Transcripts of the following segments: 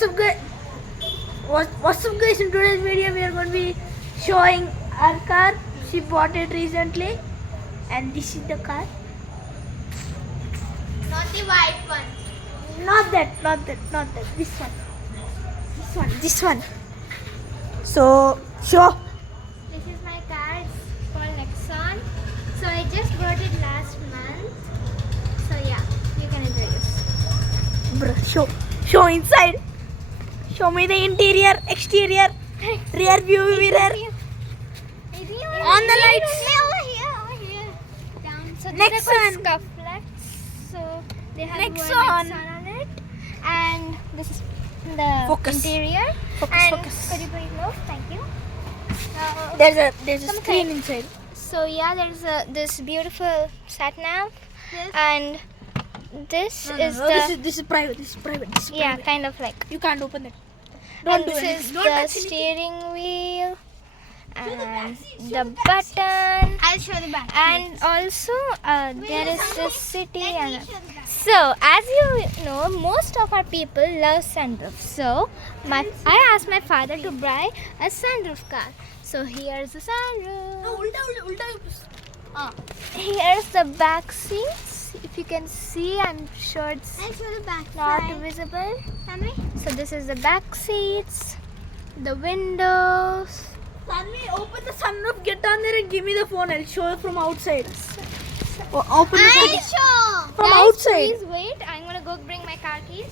What's up guys? What's up guys? In today's video we are going to be showing our car. She bought it recently and this is the car. Not the white one. Not that. This one. So show. This is my car. It's called Nexon. So I just bought it last month. So yeah, you can enjoy this. Bruh, show inside. Show me the interior, exterior, rear view mirror. On the lights. Over here. Down. So Nexon. these are called scufflets. So they have Nexon. Nexon on it. And this is the Focus. interior. Focus. Could you please move? Thank you. There's a Come screen inside. inside. So yeah, there's this beautiful sat nav, and this is the This is private. yeah, kind of like. You can't open it. And Don't do this anything. is Don't the touch anything. steering wheel and the button. I'll show the back. And also there is this city and so as you know, most of our people love sunroof. So I asked my father to buy a sunroof car. So here's the sunroof. No, ulta. Here's the back seats. If you can see, I'm sure it's I'll show the back. not visible. Tanvi, So this is the back seats, the windows. open the sunroof, get down there and give me the phone. I'll show you from outside. Open the sunroof. show. From Guys, outside. please wait. I'm gonna go bring my car keys.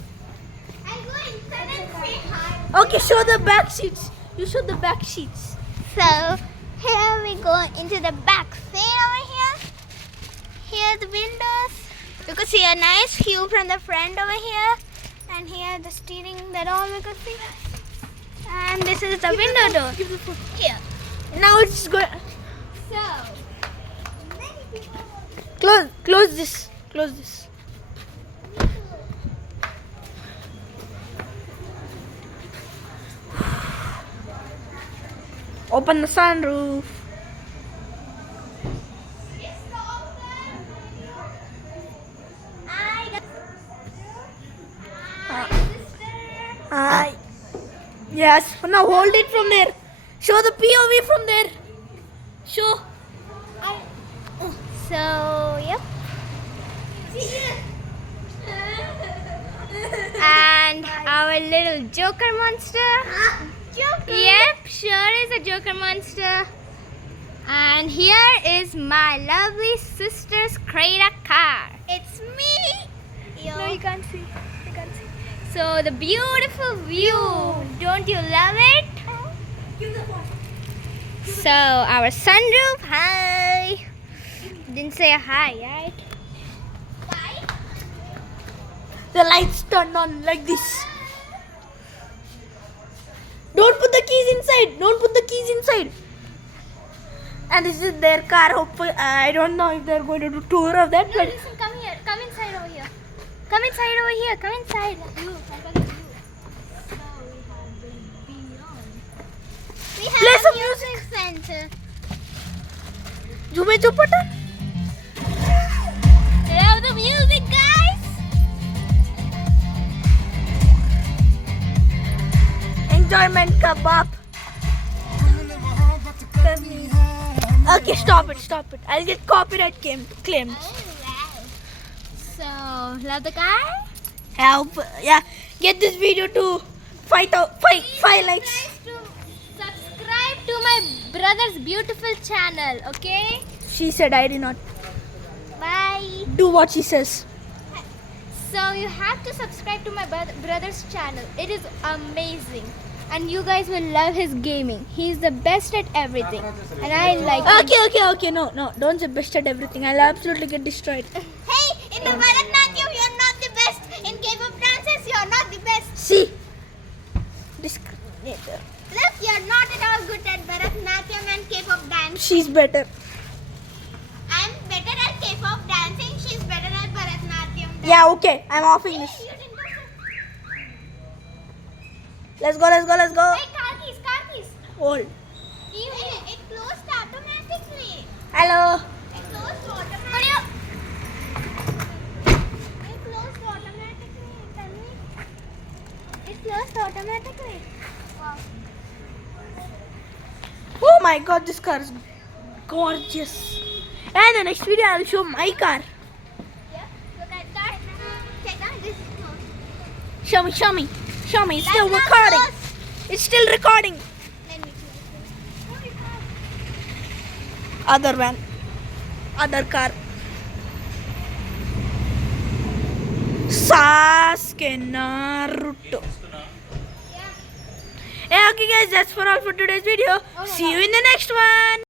I'll go inside and say hi. Okay, show the back seats. You show the back seats. So here we go into the back seat over here. Here are the windows. You could see a nice view from the front over here. And here the steering, that all we could see. And this is the window door. Give the phone. Here. Now it's going. So Close this. Close this. Open the sunroof. Hi. Yes. Now hold it from there. Show the POV from there. Show. So, yep. And our little Joker monster. Yep, sure is a Joker monster. And here is my lovely sister's Creta car. It's me. No, you can't see. You can't see. So the beautiful view. Don't you love it? Give the phone. So our sunroof. Hi. Didn't say a hi, right? The lights turned on like this. Don't put the keys inside. Don't put the keys inside. And this is their car. Hopefully, I don't know if they're going to do tour of that, No, but listen, come here. Come inside over here. Come inside over here. Come inside. You. We have Play some music center. Jume Chupata. Love the music, guys. Enjoyment kebab. Okay, stop it. I'll get copyright claimed. So, love the car? Help. Yeah, get this video to 5 likes. To subscribe to my brother's beautiful channel, okay? She said I did not. Bye. Do what she says. So you have to subscribe to my brother's channel. It is amazing. And you guys will love his gaming. He's the best at everything. And I like him. Okay. No. Don't say best at everything. I'll absolutely get destroyed. Hey, in the Bharatnatyam, you're not the best. In K-pop dances, you're not the best. See. Discriminator. Look, you're not at all good at Bharatnatyam and K-pop dance. She's better. I'm better at K-pop dancing. She's better at Bharatnatyam. Yeah, okay. I'm offing this. You didn't go. Let's go. Hey, car keys. Hold. It closed automatically. Hello. It closed automatically. Tell me. It closed automatically. Wow. Oh my god, this car is gorgeous. And the next video I'll show my car. Yep. Look at that. Check out this is closed. Show me, show me. Show me, it's That's still not recording. closed. It's still recording. Let me close it. Other van. Other car. Sasuke Naruto. Yeah. Yeah, okay guys, that's for all for today's video. Oh my See you God. in the next one.